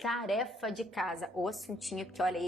Tarefa de casa, o assuntinho, porque olha,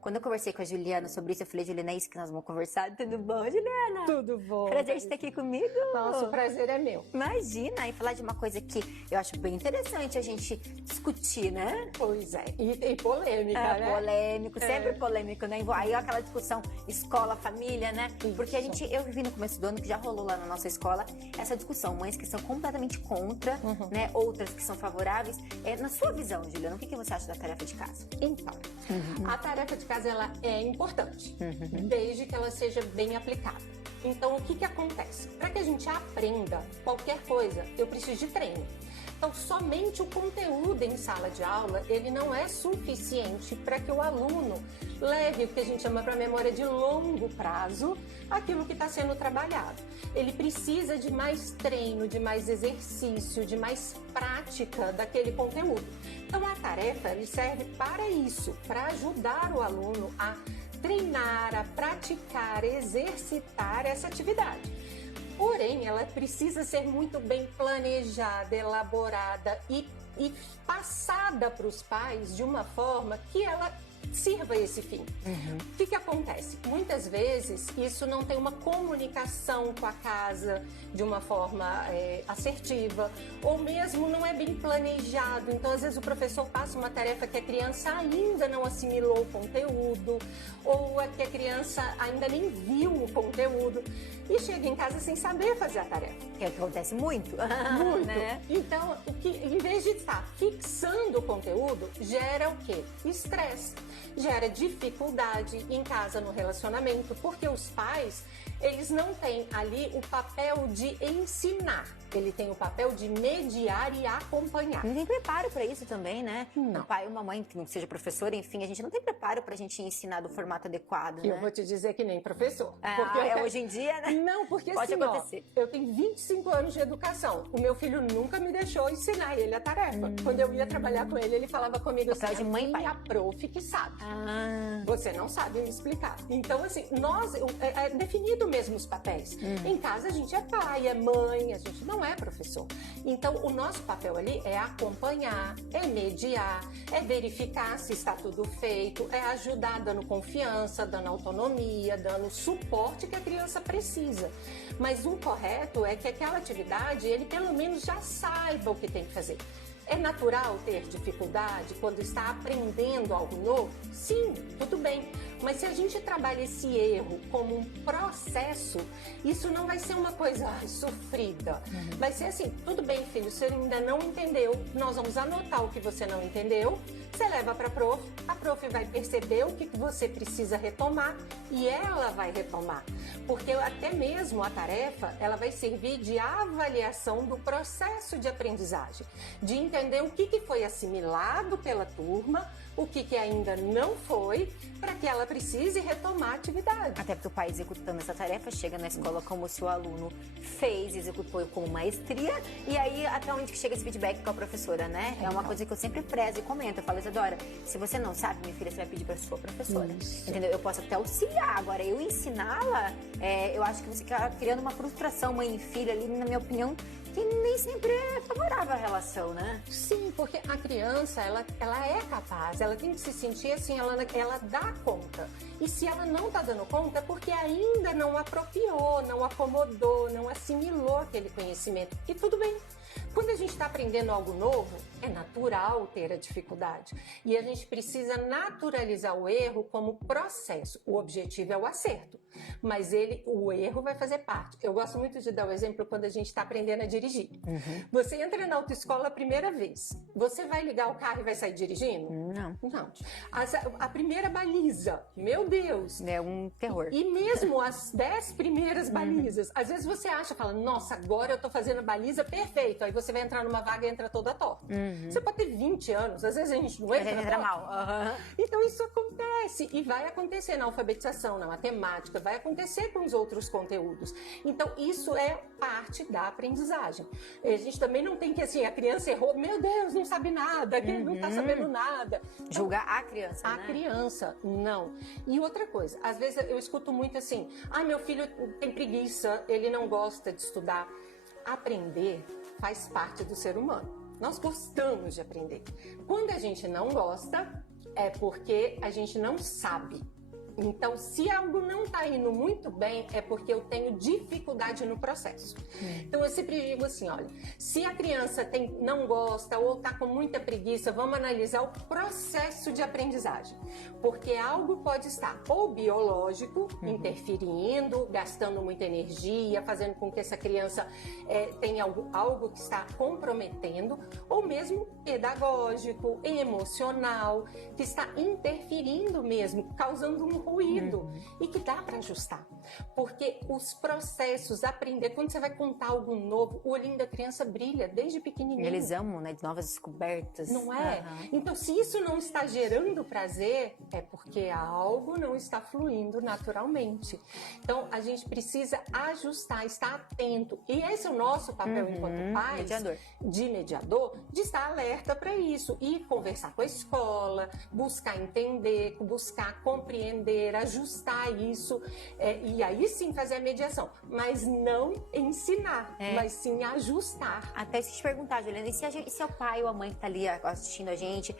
quando eu conversei com a Juliana sobre isso, eu falei, Juliana, é isso que nós vamos conversar? Tudo bom, Juliana? Tudo bom. Prazer de estar aqui comigo. Nossa, o prazer é meu. Imagina, e falar de uma coisa que eu acho bem interessante a gente discutir, né? Pois é, e polêmica, né? Polêmico, sempre polêmico, né? Aí aquela discussão escola, família, né? Isso. Porque eu vi no começo do ano que já rolou lá na nossa escola essa discussão, mães que são completamente contra, né? Outras que são favoráveis. Na sua visão, Juliana, o que você acha da tarefa de casa? Então, a tarefa de casa ela é importante, desde que ela seja bem aplicada. Então, o que acontece? Para que a gente aprenda qualquer coisa, eu preciso de treino. Então, somente o conteúdo em sala de aula, ele não é suficiente para que o aluno leve o que a gente chama para memória de longo prazo, aquilo que está sendo trabalhado. Ele precisa de mais treino, de mais exercício, de mais prática daquele conteúdo. Então, a tarefa ele serve para isso, para ajudar o aluno a treinar, a praticar, exercitar essa atividade. Porém, ela precisa ser muito bem planejada, elaborada e passada para os pais de uma forma que ela sirva esse fim. O que acontece? Muitas vezes isso não tem uma comunicação com a casa de uma forma assertiva, ou mesmo não é bem planejado. Então, às vezes o professor passa uma tarefa que a criança ainda não assimilou o conteúdo, ou é que a criança ainda nem viu o conteúdo e chega em casa sem saber fazer a tarefa. Que acontece muito. Muito. Né? Então, em vez de estar fixando o conteúdo, gera o quê? Estresse. Gera dificuldade em casa, no relacionamento, porque os pais, eles não têm ali o papel de ensinar, ele tem o papel de mediar e acompanhar. Não tem preparo para isso também, né? Não. Um pai, uma mãe que não seja professora, enfim, a gente não tem preparo pra gente ensinar do formato adequado, né? Eu vou te dizer que nem professor. Hoje em dia, né? Não, porque pode assim, acontecer. Eu tenho 25 anos de educação. O meu filho nunca me deixou ensinar ele a tarefa. Quando eu ia trabalhar com ele, ele falava comigo assim, de mãe e pai. A prof que sabe. Ah. Você não sabe me explicar. Então, assim, é definido mesmo os papéis. Em casa, a gente é pai, é mãe, a gente não é professor. Então, o nosso papel ali é acompanhar, é mediar, é verificar se está tudo feito, é ajudar dando confiança, dando autonomia, dando suporte que a criança precisa. Mas o correto é que aquela atividade, ele pelo menos já saiba o que tem que fazer. É natural ter dificuldade quando está aprendendo algo novo? Sim, tudo bem. Mas se a gente trabalha esse erro como um processo, isso não vai ser uma coisa sofrida. Vai ser assim, tudo bem, filho, você ainda não entendeu, nós vamos anotar o que você não entendeu, você leva para a prof vai perceber o que você precisa retomar e ela vai retomar. Porque até mesmo a tarefa, ela vai servir de avaliação do processo de aprendizagem, de entender o que foi assimilado pela turma, o que ainda não foi, para que ela precise retomar a atividade. Até porque o pai executando essa tarefa chega na escola como se o aluno fez, executou com maestria, e aí até onde que chega esse feedback com a professora, né? É uma coisa que eu sempre prezo e comento. Eu falo, Isadora, se você não sabe, minha filha, você vai pedir para sua professora. Isso. Entendeu? Eu posso até auxiliar, agora eu ensiná-la, eu acho que você está criando uma frustração mãe e filha ali, na minha opinião, que nem sempre é favorável à relação, né? Sim, porque a criança, ela é capaz, ela tem que se sentir assim, ela dá conta. E se ela não está dando conta, é porque ainda não apropriou, não acomodou, não assimilou aquele conhecimento. E tudo bem. Quando a gente está aprendendo algo novo, é natural ter a dificuldade. E a gente precisa naturalizar o erro como processo. O objetivo é o acerto, mas o erro vai fazer parte. Eu gosto muito de dar o exemplo quando a gente está aprendendo a dirigir. Você entra na autoescola a primeira vez. Você vai ligar o carro e vai sair dirigindo? Não. Não. A primeira baliza, meu Deus! É um terror. E mesmo as 10 primeiras balizas, às vezes você fala, nossa, agora eu tô fazendo a baliza perfeito. Aí você vai entrar numa vaga e entra toda torta. Você pode ter 20 anos, às vezes a gente não entra mal. Então isso acontece e vai acontecer na alfabetização, na matemática, vai acontecer com os outros conteúdos. Então isso é parte da aprendizagem. A gente também não tem que, assim, a criança errou, meu Deus, não sabe nada, que não tá sabendo nada. Então, julgar a criança, a criança, não. E outra coisa, às vezes eu escuto muito assim, meu filho tem preguiça, ele não gosta de estudar. Aprender faz parte do ser humano. Nós gostamos de aprender. Quando a gente não gosta, é porque a gente não sabe. Então, se algo não está indo muito bem, é porque eu tenho dificuldade no processo. Então, eu sempre digo assim, olha, se a criança não gosta ou está com muita preguiça, vamos analisar o processo de aprendizagem. Porque algo pode estar ou biológico, interferindo, gastando muita energia, fazendo com que essa criança tenha algo que está comprometendo, ou mesmo pedagógico, emocional, que está interferindo mesmo, causando um ruído e que dá para ajustar. Porque os processos, aprender, quando você vai contar algo novo, o olhinho da criança brilha desde pequenininho. Eles amam, né? De novas descobertas. Não é? Então, se isso não está gerando prazer, é porque algo não está fluindo naturalmente. Então, a gente precisa ajustar, estar atento. E esse é o nosso papel enquanto pais, de mediador, de estar alerta para isso. E conversar com a escola, buscar entender, buscar compreender, ajustar isso, e aí sim fazer a mediação, mas não ensinar, mas sim ajustar. Até se te perguntar, Juliana, e se é o pai ou a mãe que está ali assistindo a gente,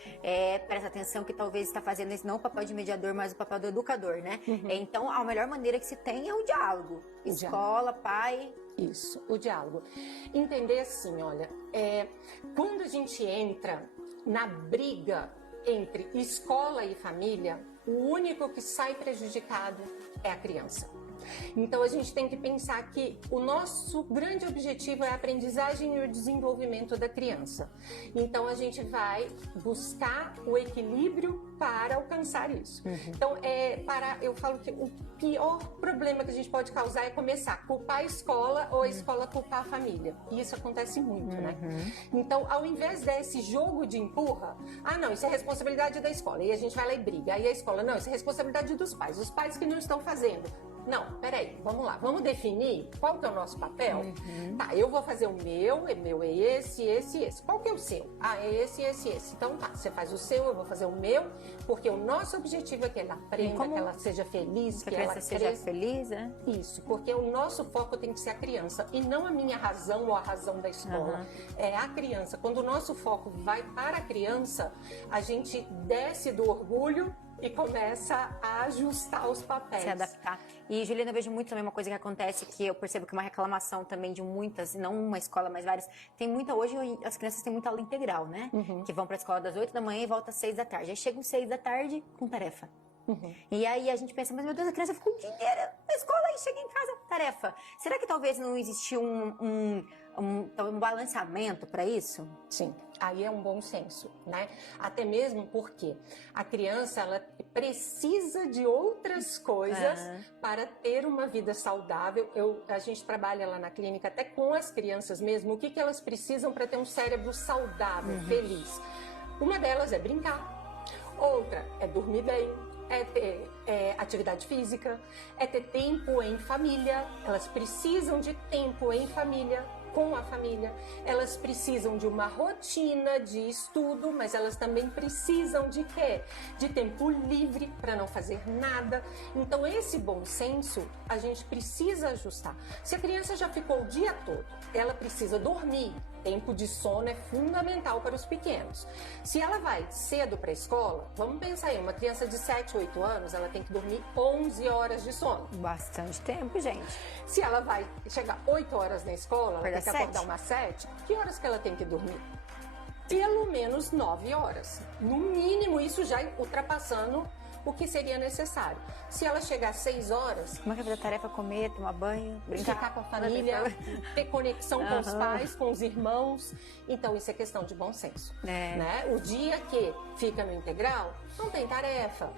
presta atenção que talvez está fazendo esse não o papel de mediador, mas o papel do educador, né? Então, a melhor maneira que se tem é o diálogo. Escola, pai... Isso, o diálogo. Entender assim, olha, quando a gente entra na briga entre escola e família, o único que sai prejudicado é a criança. Então a gente tem que pensar que o nosso grande objetivo é a aprendizagem e o desenvolvimento da criança. Então a gente vai buscar o equilíbrio para alcançar isso. Então eu falo que o pior problema que a gente pode causar é começar a culpar a escola ou a escola culpar a família. E isso acontece muito, né? Então, ao invés desse jogo de empurra, não, isso é responsabilidade da escola. E a gente vai lá e briga. Aí a escola, não, isso é responsabilidade dos pais. Os pais que não estão fazendo. Não, peraí, vamos lá, vamos definir qual que é o nosso papel? Tá, eu vou fazer o meu é esse. Qual que é o seu? É esse. Então tá, você faz o seu, eu vou fazer o meu, porque o nosso objetivo é que ela aprenda, que ela seja feliz, que ela seja feliz, né? Isso, porque o nosso foco tem que ser a criança e não a minha razão ou a razão da escola. É a criança. Quando o nosso foco vai para a criança, a gente desce do orgulho e começa a ajustar os papéis. Se adaptar. E, Juliana, eu vejo muito também uma coisa que acontece, que eu percebo que é uma reclamação também de muitas, não uma escola, mas várias. Tem muita, hoje as crianças têm muita aula integral, né? Que vão pra escola das 8 da manhã e voltam às 6 da tarde. Aí chegam 6 da tarde com tarefa. E aí a gente pensa, mas meu Deus, a criança ficou o dia inteiro na escola e chega em casa, tarefa. Será que talvez não existiu um balanceamento para isso? Sim, aí é um bom senso, né? Até mesmo porque a criança, ela precisa de outras coisas para ter uma vida saudável. A gente trabalha lá na clínica até com as crianças mesmo, o que elas precisam para ter um cérebro saudável, feliz. Uma delas é brincar, outra é dormir bem, é ter atividade física, é ter tempo em família. Elas precisam de tempo em família, com a família. Elas precisam de uma rotina de estudo, mas elas também precisam de quê? De tempo livre para não fazer nada. Então, esse bom senso, a gente precisa ajustar. Se a criança já ficou o dia todo, ela precisa dormir. Tempo de sono é fundamental para os pequenos. Se ela vai cedo para a escola, vamos pensar aí, uma criança de 7, 8 anos, ela tem que dormir 11 horas de sono. Bastante tempo, gente. Se ela vai chegar 8 horas na escola, ela tem que acordar umas 7, que horas que ela tem que dormir? Pelo menos 9 horas. No mínimo, isso já ultrapassando o que seria necessário. Se ela chegar às 6 horas... Como é que é a tarefa? Comer, tomar banho, brincar? Ficar com a família, ter conexão com os pais, com os irmãos. Então, isso é questão de bom senso. Né? O dia que fica no integral, não tem tarefa.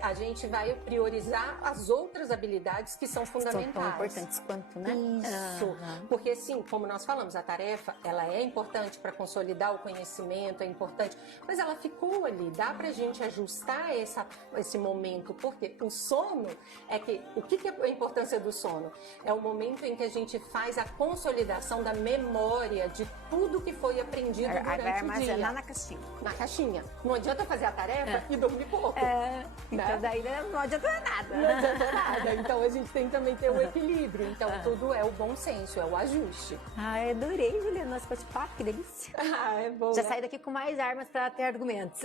A gente vai priorizar as outras habilidades que são fundamentais. São tão importantes quanto, né? Isso. Porque, sim, como nós falamos, a tarefa, ela é importante para consolidar o conhecimento, é importante, mas ela ficou ali. Dá pra gente ajustar esse momento, porque o sono o que é a importância do sono? É o momento em que a gente faz a consolidação da memória de tudo que foi aprendido durante o dia. Armazenar na caixinha. Na caixinha. Não adianta fazer a tarefa e dormir pouco. Então daí não adianta nada. Não adianta nada. Então a gente tem também ter o equilíbrio. Então tudo é o bom senso, é o ajuste. Ai, adorei, Juliana, nosso bate-papo, que delícia. É bom. Já saí daqui com mais armas para ter argumentos.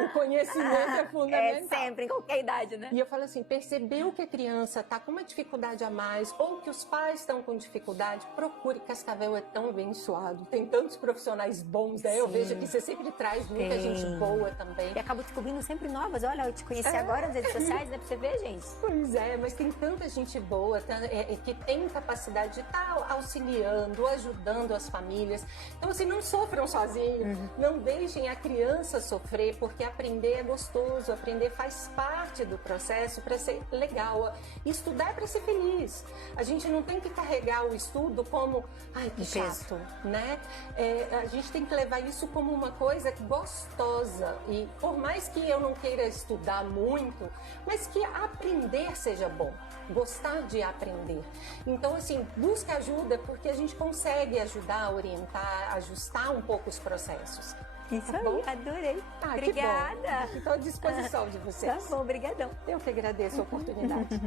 O conhecimento é fundamental. Sempre, em qualquer idade, né? E eu falo assim, percebeu que a criança está com uma dificuldade a mais ou que os pais estão com dificuldade, procure. Cascavel é tão abençoado, tem tantos profissionais bons, né? Eu vejo que você sempre traz muita gente boa também. E acabo descobrindo sempre novas. Olha, eu te conheci agora nas redes sociais, né? Pra você ver, gente. Pois é, mas tem tanta gente boa que tem capacidade de estar auxiliando, ajudando as famílias. Então, assim, não sofram sozinhos, não deixem a criança sofrer, porque aprender é gostoso, aprender faz parte do processo para ser legal. Estudar é para ser feliz. A gente não tem que carregar o estudo como, ai, que chato, né? A gente tem que levar isso como uma coisa gostosa. E por mais que eu não queira estudar muito, mas que aprender seja bom. Gostar de aprender. Então, assim, busca ajuda, porque a gente consegue ajudar, orientar, ajustar um pouco os processos. Isso tá aí, bom? adorei. Obrigada. Estou à disposição de vocês. Tá bom, brigadão. Eu que agradeço a oportunidade.